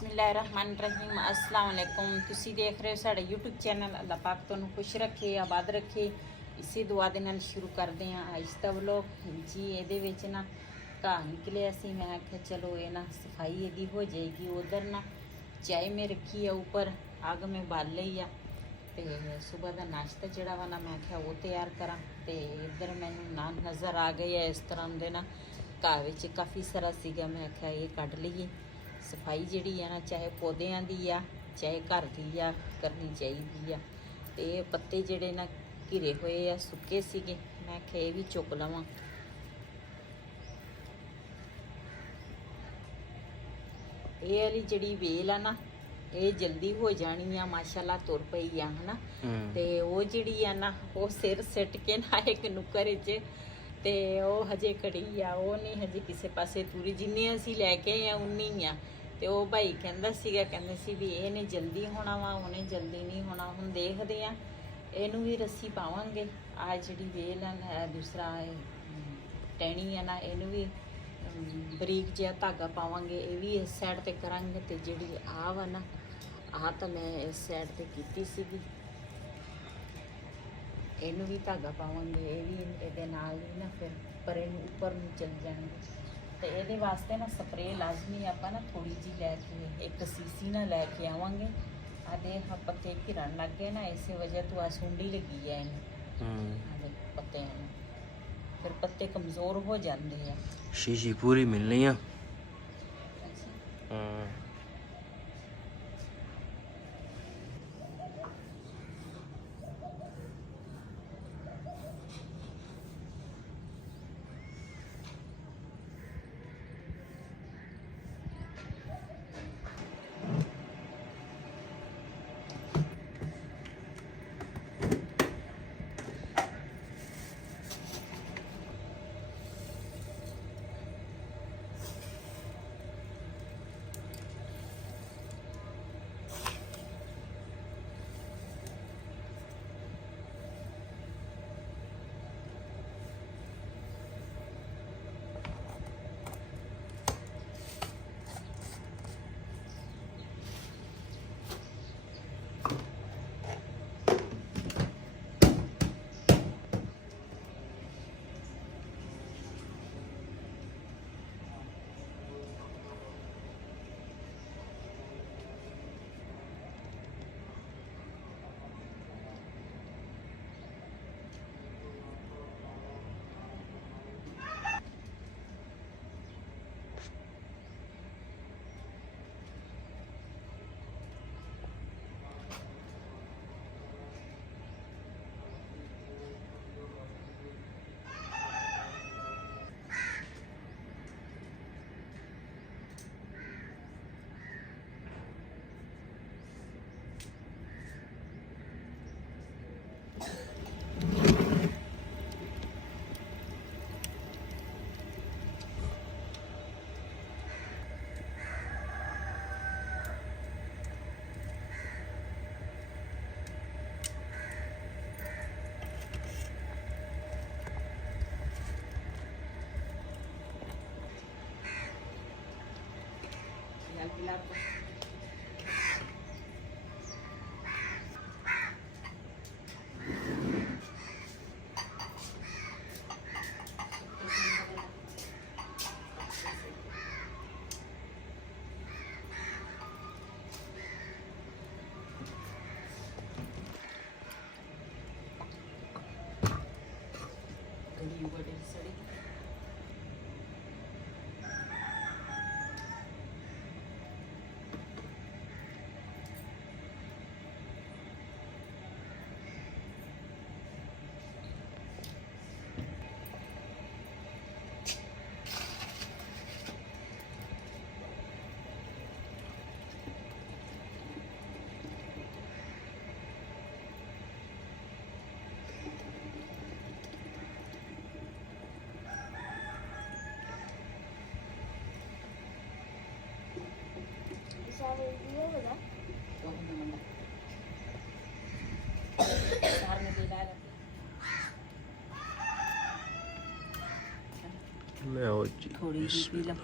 बिस्मिल्लाहिर्रहमानिर्रहीम अस्सलाम वालेकुम। तुसी देख रहे हो साढ़े यूट्यूब चैनल। अल्लाह पाक तुहानू खुश रखे, आबाद रखे। इसी दुआ दे नाल शुरू करते हैं आज दा व्लॉग जी। ਇਹਦੇ ਵਿੱਚ ना घाह निकलिया सी, मैं आख्या चलो ये ना सफाई ਇਹਦੀ हो जाएगी। उधर ना चाय में रखी है, ऊपर अग में बाल ली है, तो सुबह का नाश्ता जोड़ा वा ना मैं आख्या वो तैयार करा। तो इधर मैनू ना नज़र आ गई है इस तरह के ना घाह विच काफ़ी सारा सीगा। मैं आख्या ये कढ़ लीए। सफाई जी है ना चाहे पौधों की आ चाहे घर की आ करनी चाहिए। तो ये पत्ते जोड़े ना घिरे हुए आ सुके सीगे, मैं आख्या ये भी चुक लवां। ये वाली जी वेल आ ना ये जल्दी हो जानी आ, माशाल्लाह तुर पई आ है ना। तो वो जी है ना वो सिर सिट के ना एक नुक्कर च ते वो हजे खड़ी आ, वो नहीं हजे किसी पासे तुरी। जिन्नी असी लैके आए उन्नी आ। तो वो भाई कहंदा सीगा, कहंदे सी भी इहने जल्दी होना वा, उन्हें जल्दी नहीं होना। हुण देखदे आ इहनूं भी रस्सी पावांगे। आ जिहड़ी वेल आ दूसरा टहनी है ना इहनूं भी बरीक जिहा धागा पावांगे। ये भी इस साइड ते करांगे। ते जिहड़ी आ वा ना आ तां मैं इस साइड ते कीती सीगी, इनू भी धागा पावांगे। ये भी ये नाल ही ना फिर परे नूं उपर नूं चल जाएंगे। तो ये वास्ते ना स्प्रे लाजमी आपां ना थोड़ी जी लैके एक सीसी ना लैके आवांगे। आ देख पत्ते घिरन लग गए ना, इस वजह तो आ सुंडी लगी है इन्हें पत्ते। फिर पत्ते कमज़ोर हो जाते हैं। शीशी पूरी मिलनी है। थोड़ी सी पी लो।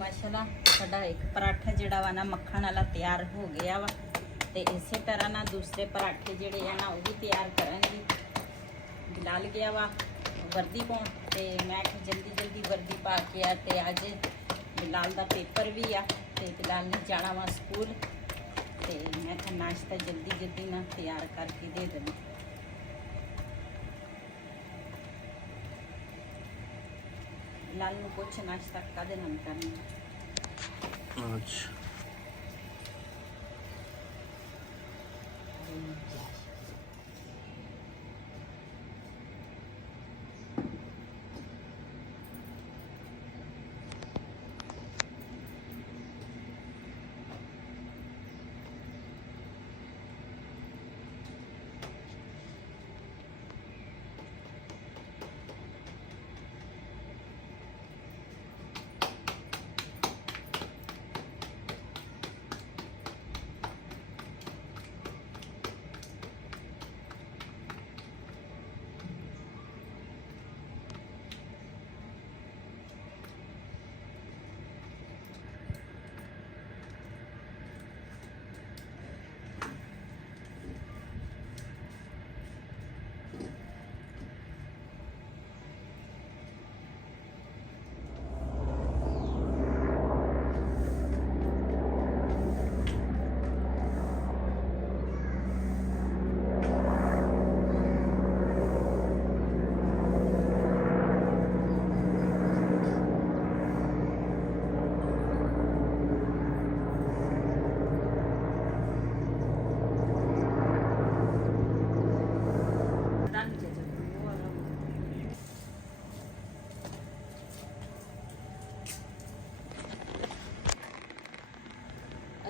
ਮਾਸ਼ਾਅੱਲਾ ਸਾਡਾ ਇੱਕ ਪਰਾਠਾ ਜਿਹੜਾ ਵਾ ਨਾ ਮੱਖਣ ਵਾਲਾ ਤਿਆਰ ਹੋ ਗਿਆ ਵਾ ਤੇ ਇਸੇ ਤਰ੍ਹਾਂ ਨਾਲ ਦੂਸਰੇ ਪਰਾਠੇ ਜਿਹੜੇ ਆ ਨਾ ਉਹ ਵੀ ਤਿਆਰ ਕਰਾਂਗੇ। ਬਿਲਾਲ ਗਿਆ ਵਾ ਵਰਦੀ ਪਾਉਣ ਤੇ ਮੈਂ ਜਲਦੀ ਜਲਦੀ ਵਰਦੀ ਪਾ ਕੇ ਆ ਤੇ ਅੱਜ ਬਿਲਾਲ ਦਾ ਪੇਪਰ ਵੀ ਆ ਤੇ ਬਿਲਾਲ ਨੇ ਜਾਣਾ ਵਾ ਸਕੂਲ ਤੇ ਮੈਂ ਤਾਂ ਨਾਸ਼ਤਾ ਜਲਦੀ ਜਲਦੀ ਨਾਲ ਤਿਆਰ ਕਰਕੇ ਦੇ ਦੇਣਾ। ਬਿਲਾਲ ਨੂੰ ਪੁੱਛ ਨਾਸ਼ਤਾ ਕਾਹਦੇ ਨਾਲ ਕਰਨਾ। ਅੱਛਾ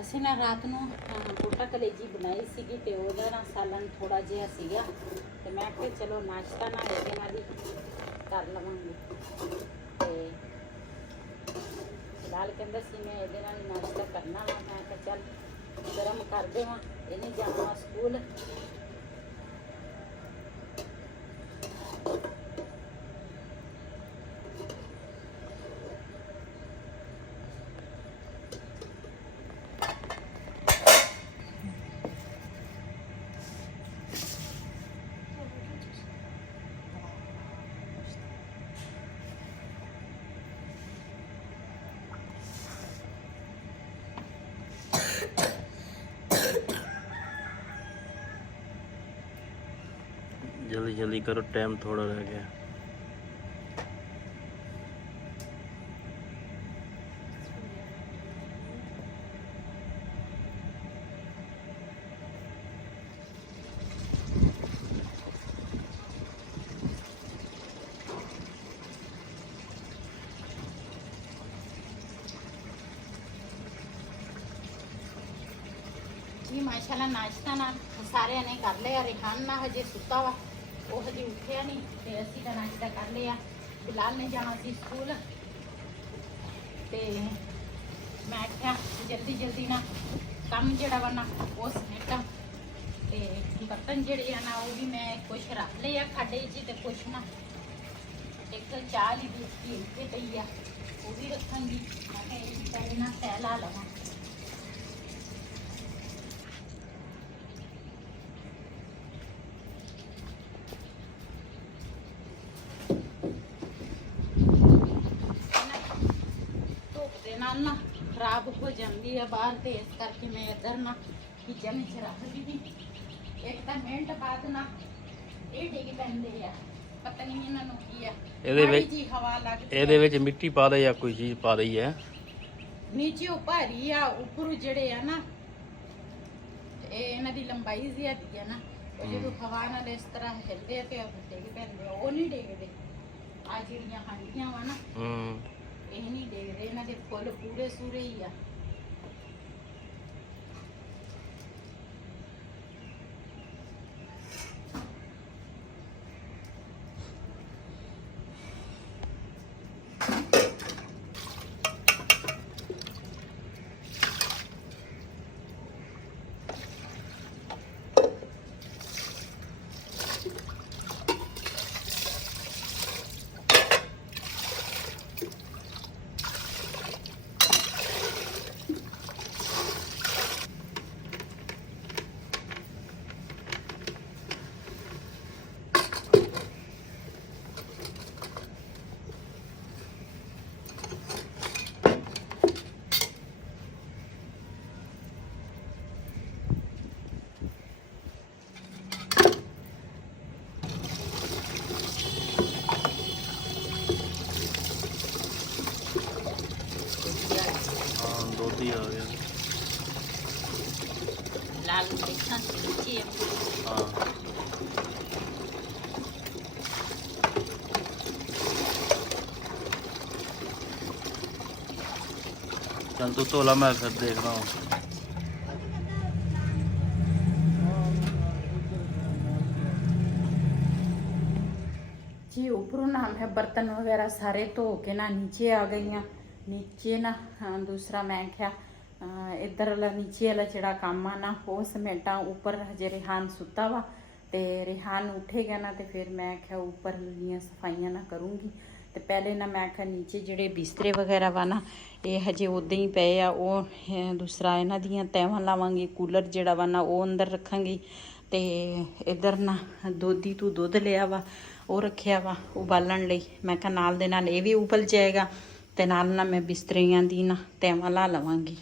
ਅਸੀਂ ਨਾ ਰਾਤ ਨੂੰ ਗੋਟਾ ਕਲੇਜੀ ਬਣਾਈ ਸੀਗੀ ਤੇ ਉਹਦਾ ਨਾ ਸਾਲਨ ਥੋੜਾ ਜਿਹਾ ਸੀਗਾ ਤੇ ਮੈਂ ਕਿਹਾ ਚਲੋ ਨਾਸ਼ਤਾ ਨਾ ਇਹਦੇ ਨਾਲ ਹੀ ਕਰ ਲਵਾਂਗੇ ਤੇ ਫਿਲਹਾਲ ਕਹਿੰਦਾ ਸੀ ਮੈਂ ਇਹਦੇ ਨਾਲ ਹੀ ਨਾਸ਼ਤਾ ਕਰਨਾ ਵਾ। ਮੈਂ ਕਿਹਾ ਚੱਲ ਗਰਮ ਕਰ ਦੇਵਾਂ, ਇਹਨੇ ਜਾਣਾ ਸਕੂਲ। जल्दी जल्दी करो, टाइम थोड़ा रह गया। जी माशाल्लाह नाश्ता ना सारे ने कर लिया। रिहान ना हजे सुता वा, वो हजे उठिया नहीं ते असी का नाश्ता कर लिया। बिलाल ने जाना सी स्कूल ते मैं क्या जल्दी जल्दी ना काम जड़ा वा ना वो समेटा ते बर्तन जड़े आ ना वो भी मैं कुछ रख लिया खाडे च ते कुछ ना एक चाह ली पी के पई आ वो भी रखांगी। मैं पहले ना सैला लवा। ना खराब हो जाती है बाहर तो इस करके मैं इधर ना किचन च रख दी। एक तो मिनट बाद ना ये डिग पैंदे आ, पता नहीं इन्हों की है। ਇਹਦੇ जी हवा लगती ਇਹਦੇ ਵਿੱਚ ਮਿੱਟੀ ਪਾ ਦੇ ਜਾਂ ਕੋਈ ਚੀਜ਼ ਪਾ ਦਈ ਹੈ। नीचे भारी आ उपर जड़े आ ना इन्हों की लंबाई ज्यादा है ना जो हवा नाल इस तरह हिलते तो डिग पैंदे वो नहीं डिगते। आ जिहड़ियां हांडियां वा ना ਇਹ ਨਹੀਂ ਦੇਖਦੇ, ਇਹਨਾਂ ਦੇ ਫੁੱਲ ਪੂਰੇ ਸੂਰੇ ਹੀ ਆ। ਲਾਲ ਮਿਰਚਾਂ ਨੀਚੇ ਆ। हाँ चल तू तोला, मैं फिर देख रहा हूँ। जी ऊपरों ना मैं बर्तन वगैरह सारे धो के ना नीचे आ गई हाँ। नीचे ना दूसरा मैं क्या इधर वाला नीचे वाला जड़ा काम आ ना वो समेटा। ऊपर हजे रिहान सुता वा ते रिहान उठेगा ना तो फिर मैं क्या ऊपर दी सफाइयां ना करूँगी। तो पहले ना मैं क्या नीचे जड़े बिस्तरे वगैरह वा ना ये हजे उदा ही पे आ। वो दूसरा इन्हां दियां तैवां लावांगी। कूलर जड़ा वा ना वो अंदर रखांगी। तो इधर ना दोधी तू दुध लिया वा वो रखिया वा उबालन लई। मैं क्या नाल दे नाल ये भी उबल जाएगा ते नाल ना मैं बिस्तरियां दी ना तैवां ला लवांगी।